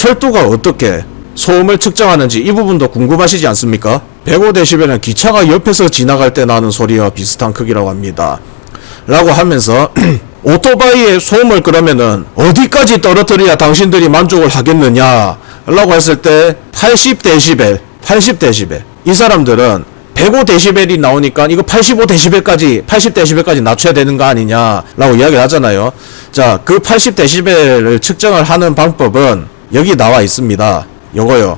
철도가 어떻게 소음을 측정하는지 이 부분도 궁금하시지 않습니까? 105dB는 기차가 옆에서 지나갈 때 나는 소리와 비슷한 크기라고 합니다. 라고 하면서 오토바이의 소음을 그러면은 어디까지 떨어뜨려야 당신들이 만족을 하겠느냐 라고 했을 때 80dB 이 사람들은 105dB이 나오니까 이거 80dB까지 낮춰야 되는 거 아니냐 라고 이야기를 하잖아요. 자, 그 80dB를 측정을 하는 방법은 여기 나와 있습니다. 요거요.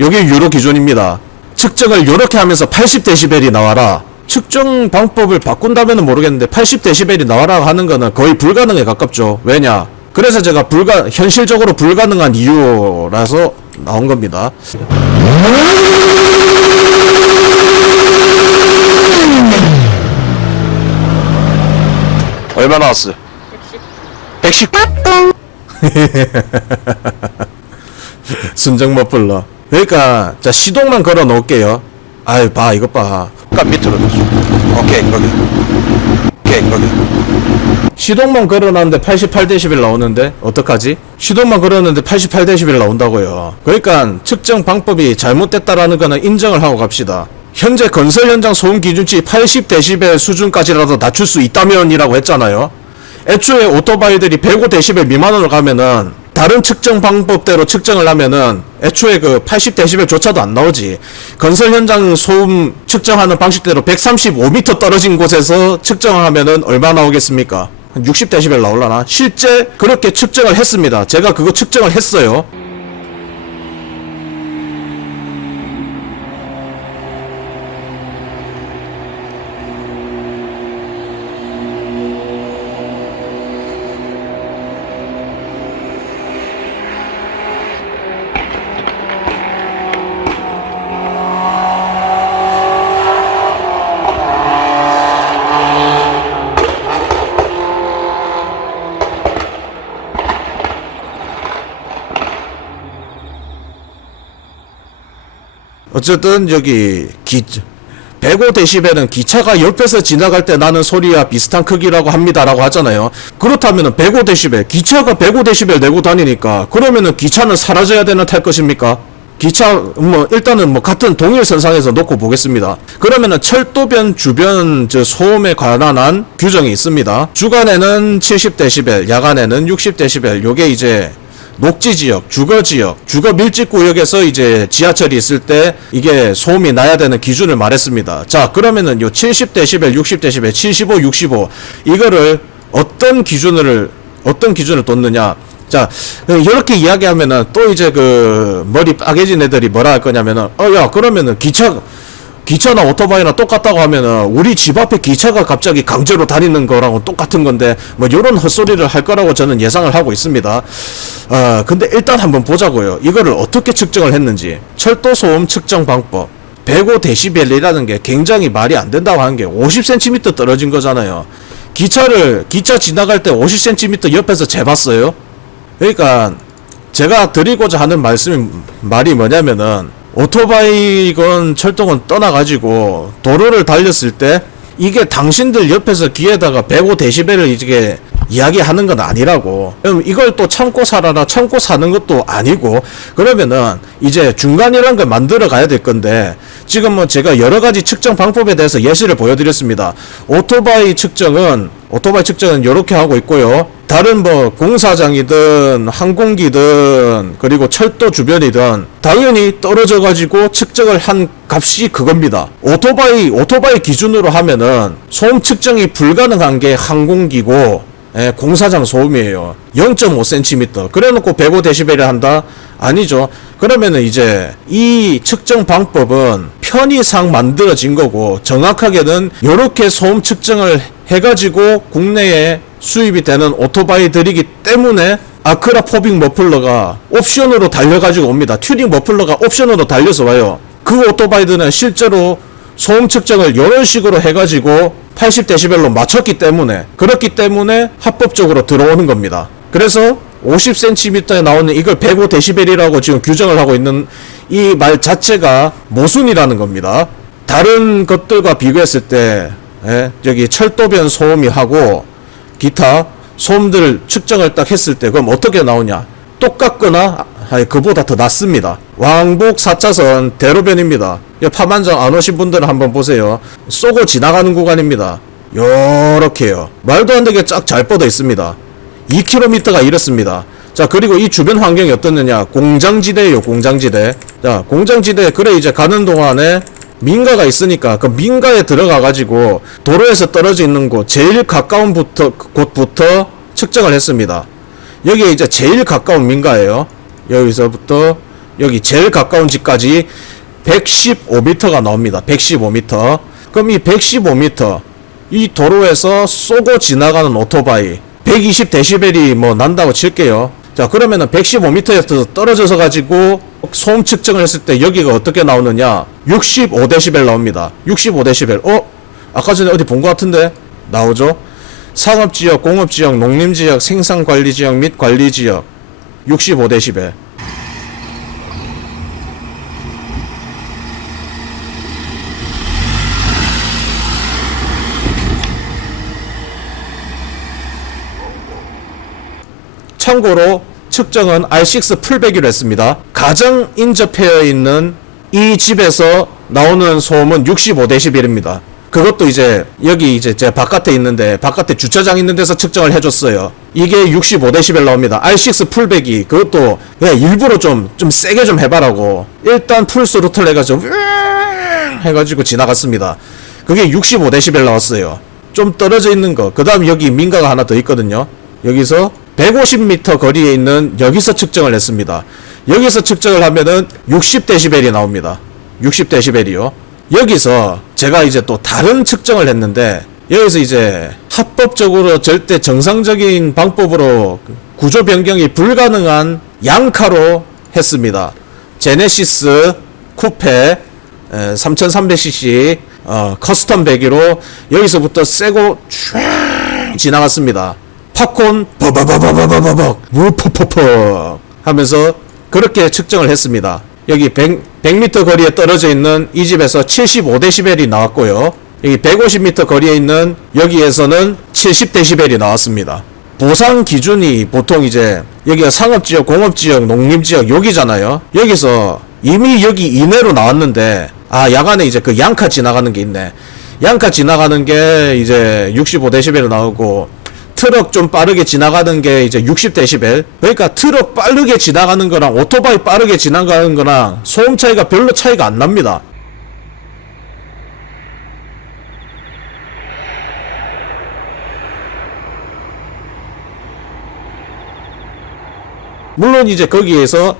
여기 유로 기준입니다. 측정을 요렇게 하면서 80dB이 나와라. 측정 방법을 바꾼다면은 모르겠는데 80dB이 나와라 하는 거는 거의 불가능에 가깝죠. 왜냐? 그래서 제가 현실적으로 불가능한 이유라서 나온 겁니다. 얼마 나왔어? 110. 순정 머플러. 그러니까 자 시동만 걸어 놓을게요. 아유 봐 이것 봐. 깜 밑으로 넣어줘. 오케이 거기. 시동만 걸어놨는데 88dB 나오는데 어떡하지? 시동만 걸었는데 88dB 나온다고요. 그러니까 측정 방법이 잘못됐다라는 거는 인정을 하고 갑시다. 현재 건설 현장 소음 기준치 80dB 수준까지라도 낮출 수 있다면이라고 했잖아요. 애초에 오토바이들이 105dB 미만으로 가면은 다른 측정 방법대로 측정을 하면은 애초에 그 80dB조차도 안 나오지. 건설 현장 소음 측정하는 방식대로 135m 떨어진 곳에서 측정을 하면은 얼마 나오겠습니까? 한 60dB 나올라나? 실제 그렇게 측정을 했습니다. 제가 그거 측정을 했어요. 어쨌든 여기 105dB는 기차가 옆에서 지나갈 때 나는 소리와 비슷한 크기라고 합니다라고 하잖아요. 그렇다면은 105dB 기차가 105dB 내고 다니니까 그러면은 기차는 사라져야 되는 탈 것입니까? 기차 뭐 일단은 뭐 같은 동일선상에서 놓고 보겠습니다. 그러면은 철도변 주변 소음에 관한 규정이 있습니다. 주간에는 70dB, 야간에는 60dB. 요게 이제 녹지지역, 주거지역, 주거밀집구역에서 이제 지하철이 있을 때 이게 소음이 나야 되는 기준을 말했습니다. 자, 그러면은 요 70dB, 60dB, 75, 65 이거를 어떤 기준을 뒀느냐? 자, 이렇게 이야기하면은 또 이제 그 머리 빠개진 애들이 뭐라 할 거냐면은 야, 그러면은 기차나 오토바이나 똑같다고 하면은 우리 집 앞에 기차가 갑자기 강제로 다니는 거랑은 똑같은 건데 뭐 요런 헛소리를 할 거라고 저는 예상을 하고 있습니다. 근데 일단 한번 보자고요. 이거를 어떻게 측정을 했는지. 철도 소음 측정 방법 105dB이라는 게 굉장히 말이 안 된다고 하는 게 50cm 떨어진 거잖아요. 기차 지나갈 때 50cm 옆에서 재봤어요? 그러니까 제가 드리고자 하는 말이 뭐냐면은 오토바이건 철도건 떠나가지고 도로를 달렸을 때 이게 당신들 옆에서 귀에다가 105dB를 이게 이야기하는 건 아니라고. 그럼 이걸 또 참고 살아라 참고 사는 것도 아니고 그러면은 이제 중간이란 걸 만들어 가야 될 건데 지금 뭐 제가 여러 가지 측정 방법에 대해서 예시를 보여드렸습니다. 오토바이 측정은 이렇게 하고 있고요. 다른 뭐 공사장이든 항공기든 그리고 철도 주변이든 당연히 떨어져 가지고 측정을 한 값이 그겁니다. 오토바이 기준으로 하면은 소음 측정이 불가능한 게 항공기고 공사장 소음이에요. 0.5cm. 그래 놓고 105dB를 한다? 아니죠. 그러면은 이제 이 측정 방법은 편의상 만들어진 거고 정확하게는 요렇게 소음 측정을 해가지고 국내에 수입이 되는 오토바이들이기 때문에 아크라 포빅 머플러가 옵션으로 달려가지고 옵니다. 튜닝 머플러가 옵션으로 달려서 와요. 그 오토바이들은 실제로 소음 측정을 이런 식으로 해가지고 80dB로 맞췄기 때문에 그렇기 때문에 합법적으로 들어오는 겁니다. 그래서 50cm에 나오는 이걸 105dB이라고 지금 규정을 하고 있는 이 말 자체가 모순이라는 겁니다. 다른 것들과 비교했을 때 여기 철도변 소음이 하고 기타 소음들 측정을 딱 했을 때 그럼 어떻게 나오냐? 똑같거나 그보다 더 낫습니다. 왕복 4차선 대로변입니다. 파만장 안 오신 분들은 한번 보세요. 쏘고 지나가는 구간입니다. 요렇게요. 말도 안 되게 쫙 잘 뻗어 있습니다. 2km가 이렇습니다. 자, 그리고 이 주변 환경이 어떻느냐. 공장지대예요, 공장지대. 자, 공장지대. 그래 이제 가는 동안에 민가가 있으니까 그 민가에 들어가 가지고 도로에서 떨어져 있는 곳 제일 가까운 곳부터 측정을 했습니다. 여기에 이제 제일 가까운 민가예요. 여기서부터 여기 제일 가까운 집까지 115m가 나옵니다. 115m. 그럼 이 115m 이 도로에서 쏘고 지나가는 오토바이 120dB이 뭐 난다고 칠게요. 자, 그러면은 115m에서 떨어져서 가지고 소음 측정을 했을 때 여기가 어떻게 나오느냐. 65dB 나옵니다. 65dB. 아까 전에 어디 본 것 같은데? 나오죠? 상업지역, 공업지역, 농림지역, 생산관리지역 및 관리지역 65dB. 참고로 측정은 R6 풀배기로 했습니다. 가장 인접해 있는 이 집에서 나오는 소음은 65dB입니다. 그것도 이제 여기 이제 제 바깥에 있는데 바깥에 주차장 있는 데서 측정을 해줬어요. 이게 65dB 나옵니다. R6 풀배기. 그것도 그냥 일부러 좀 세게 좀 해봐라고 일단 풀스로틀 해가지고 해가지고 지나갔습니다. 그게 65dB 나왔어요. 좀 떨어져 있는 거. 그 다음 여기 민가가 하나 더 있거든요. 여기서 150m 거리에 있는 여기서 측정을 했습니다. 여기서 측정을 하면은 60dB이 나옵니다. 60dB이요. 여기서 제가 이제 또 다른 측정을 했는데 여기서 이제 합법적으로 절대 정상적인 방법으로 구조 변경이 불가능한 양카로 했습니다. 제네시스 쿠페 3300cc 커스텀 배기로 여기서부터 세고 쫙 지나갔습니다. 팝콘 버버버버버버벅 무퍼퍼퍼 하면서 그렇게 측정을 했습니다. 여기 100m 거리에 떨어져 있는 이 집에서 75dB이 나왔고요. 여기 150m 거리에 있는 여기에서는 70dB이 나왔습니다. 보상 기준이 보통 이제 여기가 상업지역, 공업지역, 농림지역 여기잖아요. 여기서 이미 여기 이내로 나왔는데 야간에 이제 그 양카 지나가는 게 있네. 양카 지나가는 게 이제 65dB로 나오고 트럭 좀 빠르게 지나가는 게 이제 60dB. 그러니까 트럭 빠르게 지나가는 거랑 오토바이 빠르게 지나가는 거랑 소음 차이가 별로 차이가 안 납니다. 물론 이제 거기에서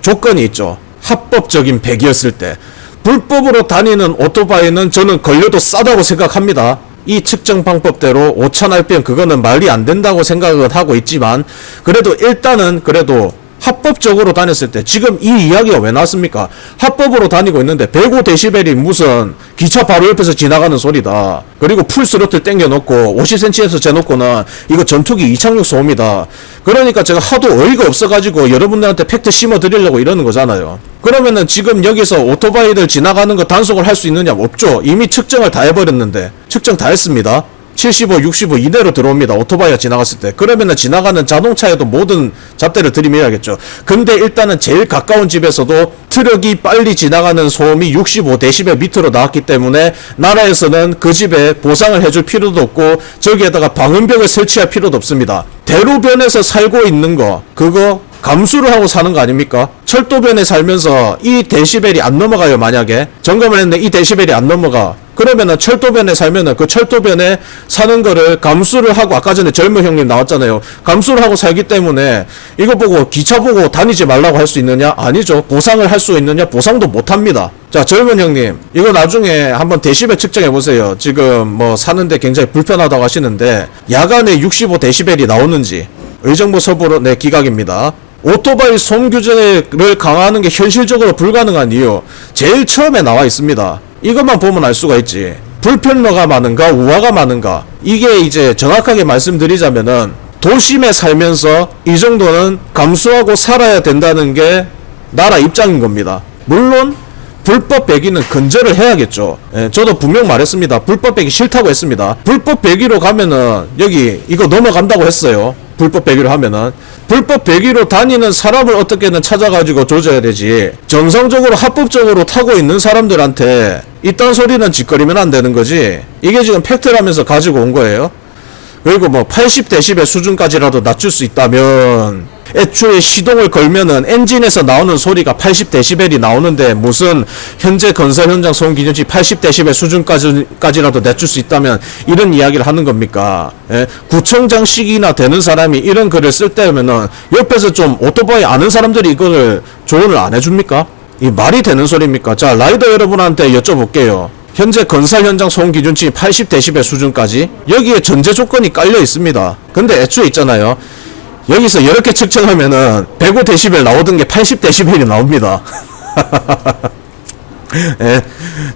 조건이 있죠. 합법적인 배기였을 때. 불법으로 다니는 오토바이는 저는 걸려도 싸다고 생각합니다. 이 측정 방법대로 5000rpm 그거는 말이 안 된다고 생각은 하고 있지만 그래도 일단은 그래도 합법적으로 다녔을 때 지금 이 이야기가 왜 나왔습니까? 합법으로 다니고 있는데 105dB이 무슨 기차 바로 옆에서 지나가는 소리다. 그리고 풀스로틀 땡겨놓고 50cm에서 재놓고는 이거 전투기 이착륙 소음이다. 그러니까 제가 하도 어이가 없어가지고 여러분들한테 팩트 심어드리려고 이러는 거잖아요. 그러면은 지금 여기서 오토바이들 지나가는 거 단속을 할 수 있느냐? 없죠. 이미 측정을 다 해버렸는데 측정 다 했습니다. 75, 65 이내로 들어옵니다. 오토바이가 지나갔을 때. 그러면은 지나가는 자동차에도 모든 잣대를 들이밀어야겠죠. 근데 일단은 제일 가까운 집에서도 트럭이 빨리 지나가는 소음이 65dB 밑으로 나왔기 때문에 나라에서는 그 집에 보상을 해줄 필요도 없고 저기에다가 방음벽을 설치할 필요도 없습니다. 대로변에서 살고 있는 거 그거 감수를 하고 사는 거 아닙니까? 철도변에 살면서 이 데시벨이 안 넘어가요. 만약에 점검을 했는데 이 데시벨이 안 넘어가. 그러면은 철도변에 살면은 그 철도변에 사는 거를 감수를 하고 아까 전에 젊은 형님 나왔잖아요. 감수를 하고 살기 때문에 이거 보고 기차 보고 다니지 말라고 할 수 있느냐? 아니죠. 보상을 할 수 있느냐? 보상도 못 합니다. 자, 젊은 형님 이거 나중에 한번 데시벨 측정해 보세요. 지금 뭐 사는데 굉장히 불편하다고 하시는데 야간에 65dB이 나오는지 의정부 서부로 기각입니다. 오토바이 소음 규제를 강화하는 게 현실적으로 불가능한 이유 제일 처음에 나와 있습니다. 이것만 보면 알 수가 있지. 불편러가 많은가 우화가 많은가. 이게 이제 정확하게 말씀드리자면은 도심에 살면서 이 정도는 감수하고 살아야 된다는 게 나라 입장인 겁니다. 물론 불법 배기는 근절을 해야겠죠. 저도 분명 말했습니다. 불법 배기 싫다고 했습니다. 불법 배기로 가면은 여기 이거 넘어간다고 했어요. 불법 배기로 하면은. 불법 배기로 다니는 사람을 어떻게든 찾아가지고 조져야 되지. 정상적으로 합법적으로 타고 있는 사람들한테 이딴 소리는 짓거리면 안 되는 거지. 이게 지금 팩트라면서 가지고 온 거예요. 그리고 뭐 80dB 수준까지라도 낮출 수 있다면, 애초에 시동을 걸면은 엔진에서 나오는 소리가 80dB이 나오는데 무슨 현재 건설 현장 소음 기준치 80dB 수준까지라도 낮출 수 있다면 이런 이야기를 하는 겁니까? 예? 구청장씩이나 되는 사람이 이런 글을 쓸 때면은 옆에서 좀 오토바이 아는 사람들이 이걸 조언을 안 해줍니까? 이 말이 되는 소리입니까? 자, 라이더 여러분한테 여쭤볼게요. 현재 건설 현장 소음 기준치 80dB 수준까지 여기에 전제 조건이 깔려 있습니다. 근데 애초에 있잖아요. 여기서 이렇게 측정하면은 105dB 나오던 게 80dB이 나옵니다. 예,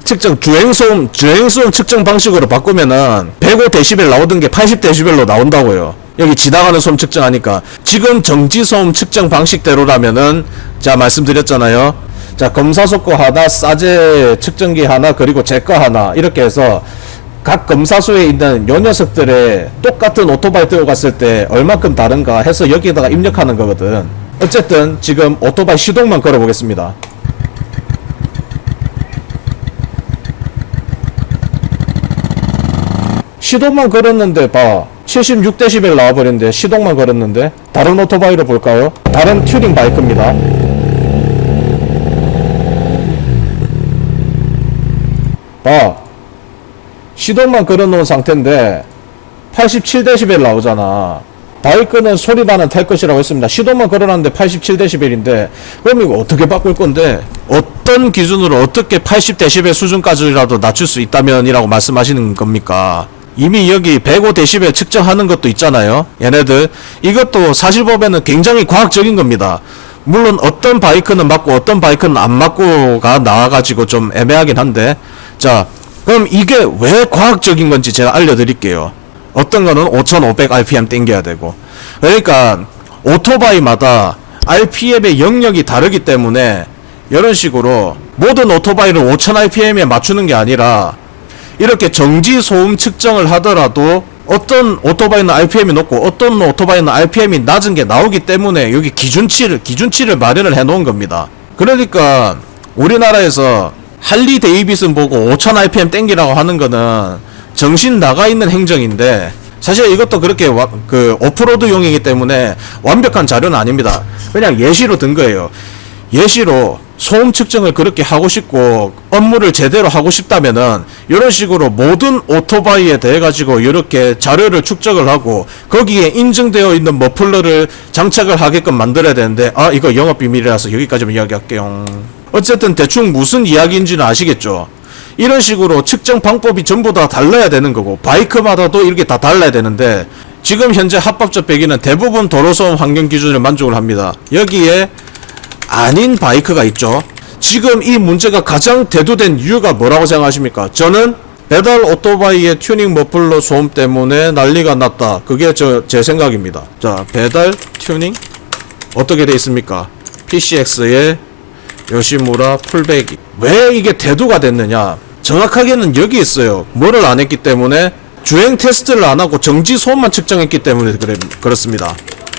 측정 주행소음 측정 방식으로 바꾸면은 105dB 나오던 게 80dB로 나온다고요. 여기 지나가는 소음 측정하니까. 지금 정지 소음 측정 방식대로라면은, 자, 말씀드렸잖아요. 자, 검사소 거 하나, 싸제 측정기 하나, 그리고 제 거 하나, 이렇게 해서 각 검사소에 있는 요 녀석들의 똑같은 오토바이 들어갔을 때 얼마큼 다른가 해서 여기다가 입력하는 거거든. 어쨌든 지금 오토바이 시동만 걸어 보겠습니다. 시동만 걸었는데 봐, 76dB 나와버렸는데. 시동만 걸었는데. 다른 오토바이로 볼까요? 다른 튜닝 바이크입니다. 봐, 시동만 걸어놓은 상태인데 87dB 나오잖아. 바이크는 소리나는 탈 것이라고 했습니다. 시동만 걸어놨는데 87dB인데 그럼 이거 어떻게 바꿀 건데? 어떤 기준으로 어떻게 80dB 수준까지라도 낮출 수 있다면 이라고 말씀하시는 겁니까? 이미 여기 105dB 측정하는 것도 있잖아요. 얘네들 이것도 사실 보면은 굉장히 과학적인 겁니다. 물론 어떤 바이크는 맞고 어떤 바이크는 안 맞고가 나와가지고 좀 애매하긴 한데, 자, 그럼 이게 왜 과학적인 건지 제가 알려드릴게요. 어떤 거는 5500rpm 땡겨야 되고. 그러니까 오토바이마다 rpm의 영역이 다르기 때문에 이런 식으로 모든 오토바이를 5000rpm에 맞추는 게 아니라 이렇게 정지 소음 측정을 하더라도 어떤 오토바이는 rpm이 높고 어떤 오토바이는 rpm이 낮은 게 나오기 때문에 여기 기준치를 마련을 해 놓은 겁니다. 그러니까 우리나라에서 할리 데이비슨 보고 5000rpm 땡기라고 하는 거는 정신 나가 있는 행정인데, 사실 이것도 그렇게 오프로드용이기 때문에 완벽한 자료는 아닙니다. 그냥 예시로 든 거예요. 예시로 소음 측정을 그렇게 하고 싶고 업무를 제대로 하고 싶다면은 이런 식으로 모든 오토바이에 대해 가지고 이렇게 자료를 축적을 하고 거기에 인증되어 있는 머플러를 장착을 하게끔 만들어야 되는데, 아, 이거 영업 비밀이라서 여기까지만 이야기할게요. 어쨌든 대충 무슨 이야기인지는 아시겠죠? 이런 식으로 측정 방법이 전부 다 달라야 되는 거고 바이크마다도 이렇게 다 달라야 되는데, 지금 현재 합법적 배기는 대부분 도로소음 환경 기준을 만족을 합니다. 여기에 아닌 바이크가 있죠. 지금 이 문제가 가장 대두된 이유가 뭐라고 생각하십니까? 저는 배달 오토바이의 튜닝 머플러 소음 때문에 난리가 났다. 그게 제 생각입니다. 자, 배달 튜닝 어떻게 돼 있습니까? PCX의 요시무라 풀배기. 왜 이게 대두가 됐느냐? 정확하게는 여기 있어요. 뭐를 안 했기 때문에, 주행 테스트를 안 하고 정지 소음만 측정했기 때문에 그렇습니다.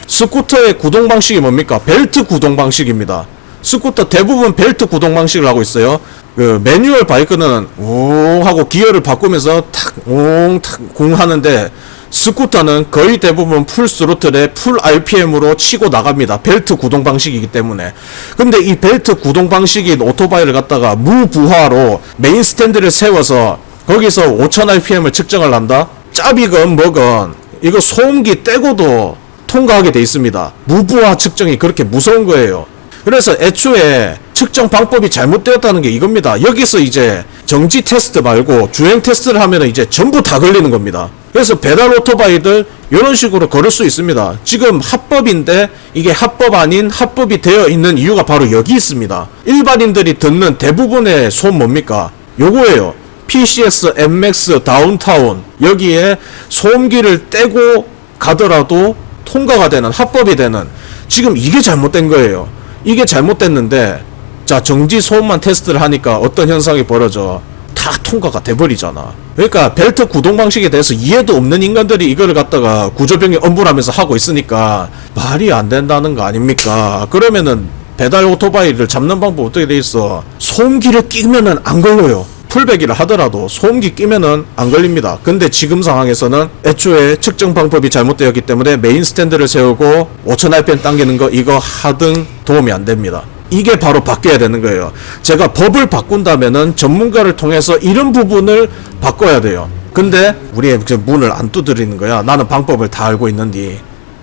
스쿠터의 구동 방식이 뭡니까? 벨트 구동 방식입니다. 스쿠터 대부분 벨트 구동 방식을 하고 있어요. 그 매뉴얼 바이크는 웅 하고 기어를 바꾸면서 탁웅 하는데, 스쿠터는 거의 대부분 풀 스로틀에 풀 RPM으로 치고 나갑니다. 벨트 구동 방식이기 때문에. 근데 이 벨트 구동 방식인 오토바이를 갖다가 무부하로 메인 스탠드를 세워서 거기서 5000rpm을 측정을 한다? 짭이건 뭐건 이거 소음기 떼고도 통과하게 돼 있습니다. 무부하 측정이 그렇게 무서운 거예요. 그래서 애초에 측정 방법이 잘못되었다는 게 이겁니다. 여기서 이제 정지 테스트 말고 주행 테스트를 하면 이제 전부 다 걸리는 겁니다. 그래서 배달 오토바이들 이런 식으로 걸을 수 있습니다. 지금 합법인데 이게 합법 아닌 합법이 되어 있는 이유가 바로 여기 있습니다. 일반인들이 듣는 대부분의 소음 뭡니까? 요거예요. PCX, MX, 다운타운, 여기에 소음기를 떼고 가더라도 통과가 되는, 합법이 되는, 지금 이게 잘못된 거예요. 이게 잘못됐는데, 자, 정지 소음만 테스트를 하니까 어떤 현상이 벌어져? 다 통과가 돼버리잖아. 그러니까 벨트 구동 방식에 대해서 이해도 없는 인간들이 이걸 갖다가 구조병이 엄불하면서 하고 있으니까 말이 안 된다는 거 아닙니까? 그러면은 배달 오토바이를 잡는 방법 어떻게 돼 있어? 소음기를 끼면은 안 걸려요. 풀배기를 하더라도 소음기 끼면은 안 걸립니다. 근데 지금 상황에서는 애초에 측정 방법이 잘못되었기 때문에 메인 스탠드를 세우고 5000rpm 당기는 거 이거 하등 도움이 안 됩니다. 이게 바로 바뀌어야 되는 거예요. 제가 법을 바꾼다면은 전문가를 통해서 이런 부분을 바꿔야 돼요. 근데 우리 문을 안 두드리는 거야. 나는 방법을 다 알고 있는데